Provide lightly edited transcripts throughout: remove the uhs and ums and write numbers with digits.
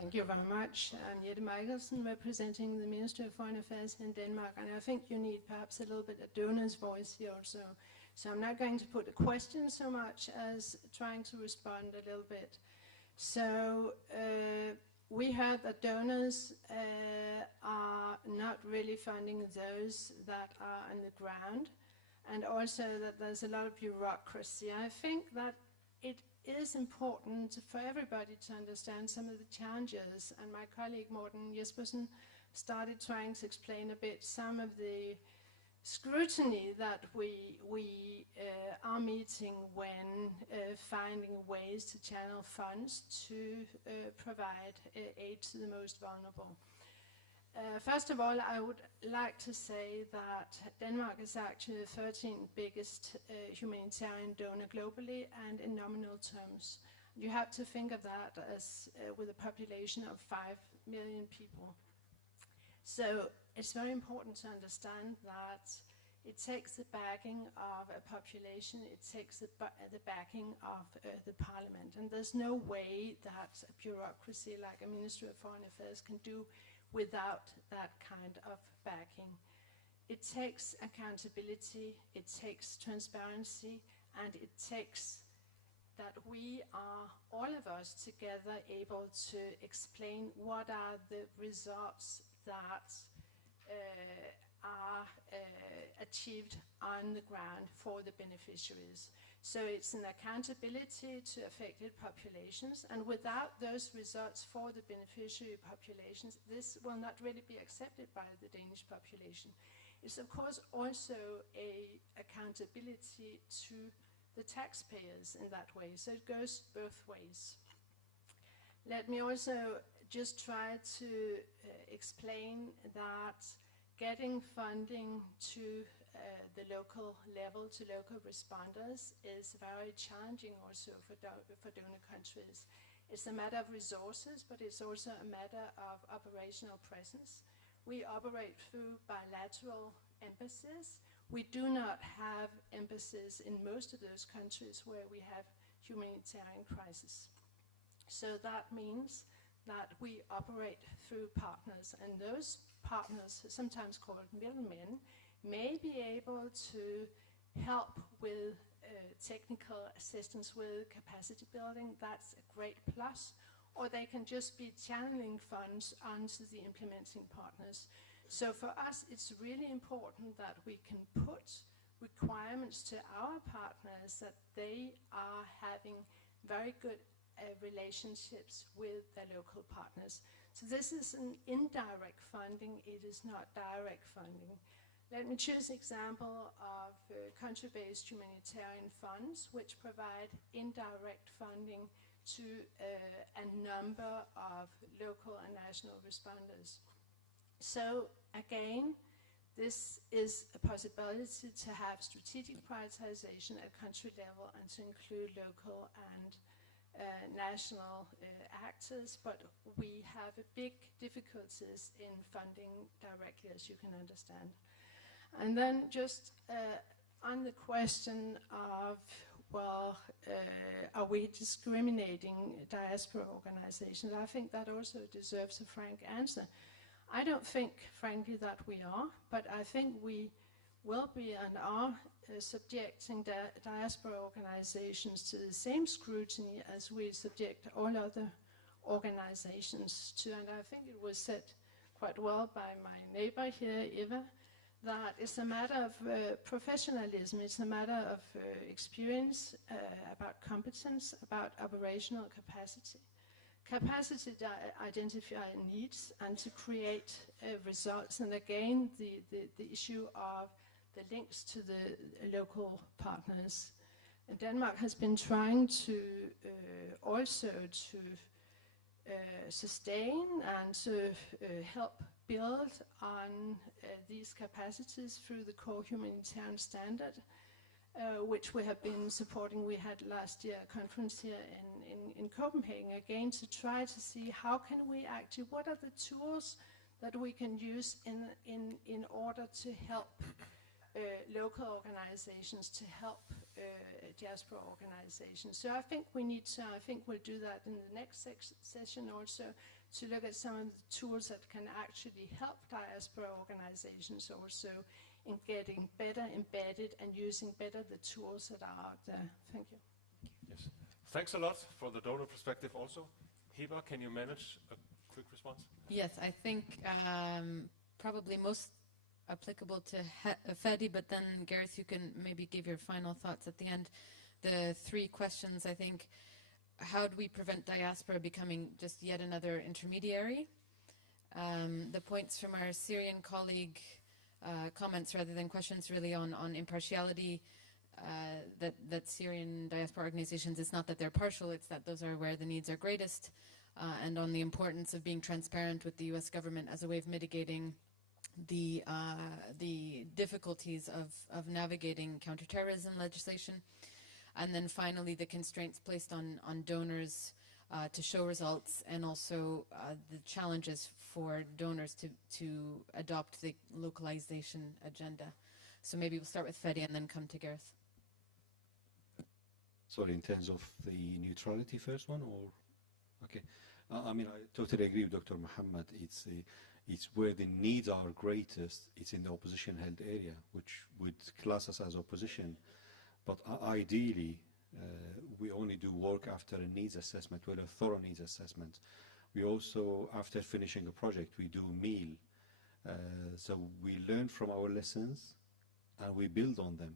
Thank you very much. I'm Jette Michelsen, representing the Ministry of Foreign Affairs in Denmark, and I think you need perhaps a little bit of donor's voice here also. So I'm not going to put a question so much as trying to respond a little bit. So we heard that donors are not really funding those that are on the ground, and also that there's a lot of bureaucracy. I think that it is important for everybody to understand some of the challenges, and my colleague Morten Jespersen started trying to explain a bit some of the scrutiny that we are meeting when finding ways to channel funds to provide aid to the most vulnerable. First of all, I would like to say that Denmark is actually the 13th biggest humanitarian donor globally, and in nominal terms. You have to think of that as with a population of 5 million people. So it's very important to understand that it takes the backing of a population, it takes the backing of the parliament, and there's no way that a bureaucracy like a Ministry of Foreign Affairs can do without that kind of backing. It takes accountability, it takes transparency, and it takes that we are, all of us together, able to explain what are the results that are achieved on the ground for the beneficiaries. So it's an accountability to affected populations, and without those results for the beneficiary populations, this will not really be accepted by the Danish population. It's of course also a accountability to the taxpayers in that way, so it goes both ways. Let me also just try to explain that getting funding to the local level, to local responders, is very challenging also for donor countries. It's a matter of resources, but it's also a matter of operational presence. We operate through bilateral embassies. We do not have embassies in most of those countries where we have humanitarian crisis. So that means that we operate through partners, and those partners, sometimes called middlemen, may be able to help with technical assistance with capacity building. That's a great plus. Or they can just be channeling funds onto the implementing partners. So for us, it's really important that we can put requirements to our partners that they are having very good relationships with their local partners. So this is an indirect funding, it is not direct funding. Let me choose an example of country-based humanitarian funds which provide indirect funding to a number of local and national responders. So again, this is a possibility to have strategic prioritization at country level and to include local and national actors, but we have big difficulties in funding directly, as you can understand. And then just on the question of, well, are we discriminating diaspora organizations? I think that also deserves a frank answer. I don't think, frankly, that we are, but I think we will be and are subjecting diaspora organizations to the same scrutiny as we subject all other organizations to. And I think it was said quite well by my neighbor here, Eva, that it's a matter of professionalism, it's a matter of experience, about competence, about operational capacity. Capacity to identify needs and to create results. And again, the issue of the links to the local partners. And Denmark has been trying to also to sustain and to help build on these capacities through the core humanitarian standard, which we have been supporting. We had last year a conference here in Copenhagen again to try to see how can we actually, what are the tools that we can use in order to help local organizations, to help diaspora organizations. So I think we need to, I think we'll do that in the next session also, to look at some of the tools that can actually help diaspora organizations also in getting better embedded and using better the tools that are out there. Thank you. Yes. Thanks a lot for the donor perspective also. Heba, can you manage a quick response? Yes, I think probably most applicable to Fadi, but then Gareth, you can maybe give your final thoughts at the end. The three questions, I think: how do we prevent diaspora becoming just yet another intermediary? The points from our Syrian colleague, comments rather than questions, really on impartiality, that Syrian diaspora organizations, it's not that they're partial, it's that those are where the needs are greatest, and on the importance of being transparent with the US government as a way of mitigating the difficulties of navigating counterterrorism legislation. And then finally, the constraints placed on donors to show results, and also the challenges for donors to adopt the localization agenda. So maybe we'll start with Fadi and then come to Gareth. Sorry, in terms of the neutrality first one, or? Okay. I mean, I totally agree with Dr. Muhammad. It's where the needs are greatest, it's in the opposition-held area, which would class us as opposition. But ideally, we only do work after a needs assessment, well, a thorough needs assessment. We also, after finishing a project, we do meal. So we learn from our lessons and we build on them.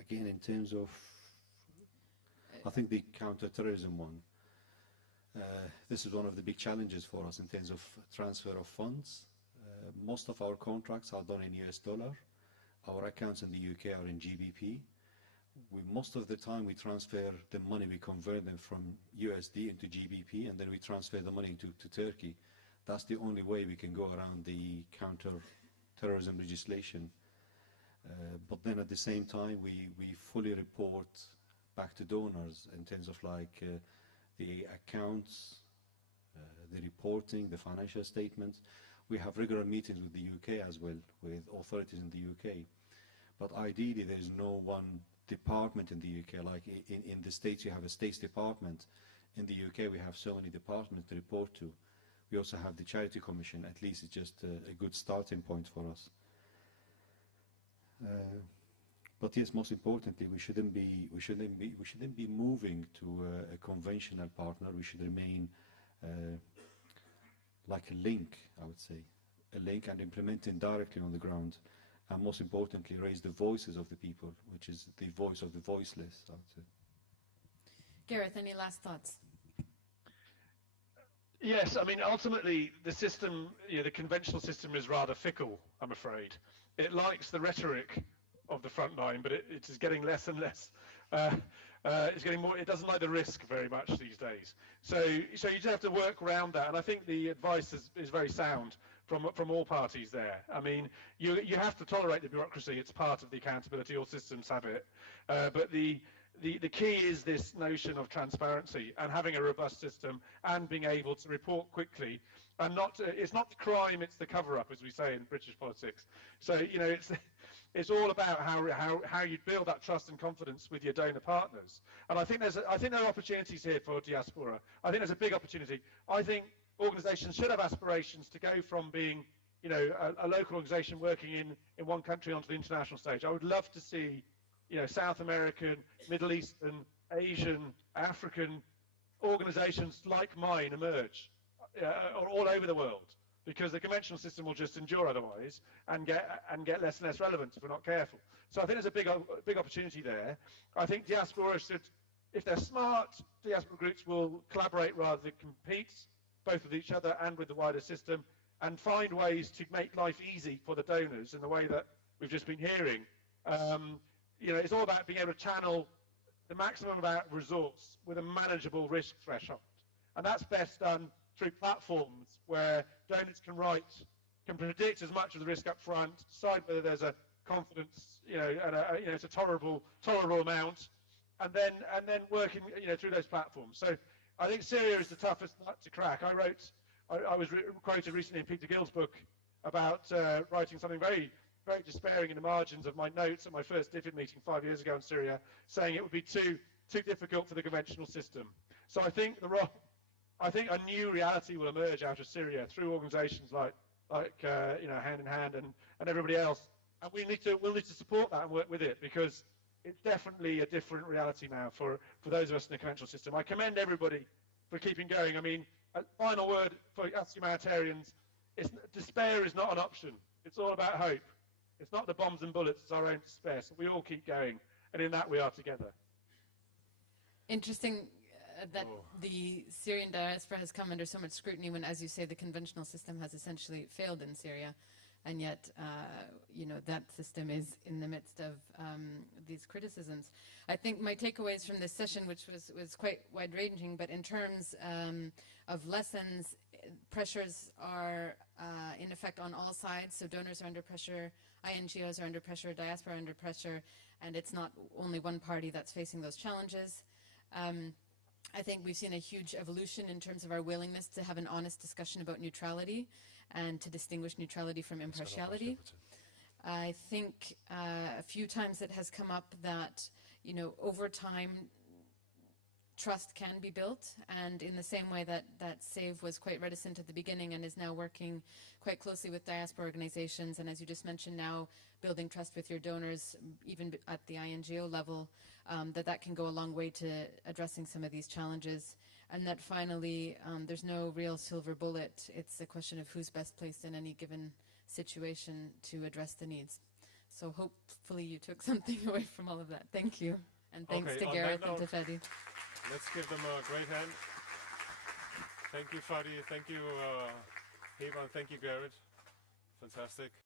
Again, in terms of, I think the counter-terrorism one, this is one of the big challenges for us in terms of transfer of funds. Most of our contracts are done in US dollar. Our accounts in the UK are in GBP. Most of the time we transfer the money, we convert them from USD into GBP, and then we transfer the money to Turkey. That's the only way we can go around the counter-terrorism legislation. But then at the same time, we fully report back to donors in terms of like the accounts, the reporting, the financial statements. We have regular meetings with the UK as well, with authorities in the UK. But ideally, there is no one department in the UK. Like in the States, you have a States Department. In the UK, we have so many departments to report to. We also have the Charity Commission. At least it's just a good starting point for us. But yes, most importantly, we shouldn't be moving to a conventional partner. We should remain like a link, I would say, a link, and implementing directly on the ground, and most importantly, raise the voices of the people, which is the voice of the voiceless, I would say. Gareth, any last thoughts? Yes, I mean, ultimately, the system, the conventional system is rather fickle, I'm afraid. It likes the rhetoric of the front line, but it is getting less and less. It's getting more. It doesn't like the risk very much these days. So you just have to work around that. And I think the advice is very sound from all parties there. I mean, you have to tolerate the bureaucracy. It's part of the accountability. All systems have it. But the key is this notion of transparency and having a robust system and being able to report quickly. And it's not the crime, it's the cover-up, as we say in British politics. So it's all about how you build that trust and confidence with your donor partners. And I think there are opportunities here for diaspora. I think there's a big opportunity. I think organisations should have aspirations to go from being, a local organisation working in one country onto the international stage. I would love to see, South American, Middle Eastern, Asian, African organisations like mine emerge all over the world, because the conventional system will just endure otherwise and get less and less relevant if we're not careful. So I think there's a big opportunity there. I think diaspora should, if they're smart, diaspora groups will collaborate rather than compete, both with each other and with the wider system, and find ways to make life easy for the donors in the way that we've just been hearing. It's all about being able to channel the maximum amount of resource with a manageable risk threshold. And that's best done through platforms where donors can predict as much of the risk up front, decide whether there's a confidence, it's a tolerable amount, and then working, through those platforms. So I think Syria is the toughest nut to crack. I was quoted recently in Peter Gill's book about writing something very very despairing in the margins of my notes at my first DFID meeting 5 years ago in Syria, saying it would be too difficult for the conventional system. So I think a new reality will emerge out of Syria through organisations like Hand in Hand and everybody else, and we'll need to support that and work with it, because it's definitely a different reality now for those of us in the conventional system. I commend everybody for keeping going. I mean, a final word for us humanitarians: despair is not an option. It's all about hope. It's not the bombs and bullets, it's our own despair. So we all keep going, and in that we are together. Interesting that the Syrian diaspora has come under so much scrutiny when, as you say, the conventional system has essentially failed in Syria, and yet, that system is in the midst of these criticisms. I think my takeaways from this session, which was quite wide-ranging, but in terms of lessons, pressures are in effect on all sides. So donors are under pressure, INGOs are under pressure, diaspora are under pressure, and it's not only one party that's facing those challenges. I think we've seen a huge evolution in terms of our willingness to have an honest discussion about neutrality and to distinguish neutrality from impartiality. I think a few times it has come up that, over time, trust can be built, and in the same way that SAVE was quite reticent at the beginning and is now working quite closely with diaspora organizations, and as you just mentioned now, building trust with your donors, even at the INGO level, that can go a long way to addressing some of these challenges. And that finally, there's no real silver bullet. It's a question of who's best placed in any given situation to address the needs. So hopefully you took something away from all of that. Thank you. And thanks to Gareth and to Fadi. Let's give them a great hand. Thank you, Fadi. Thank you, Heba. Thank you, Gareth. Fantastic.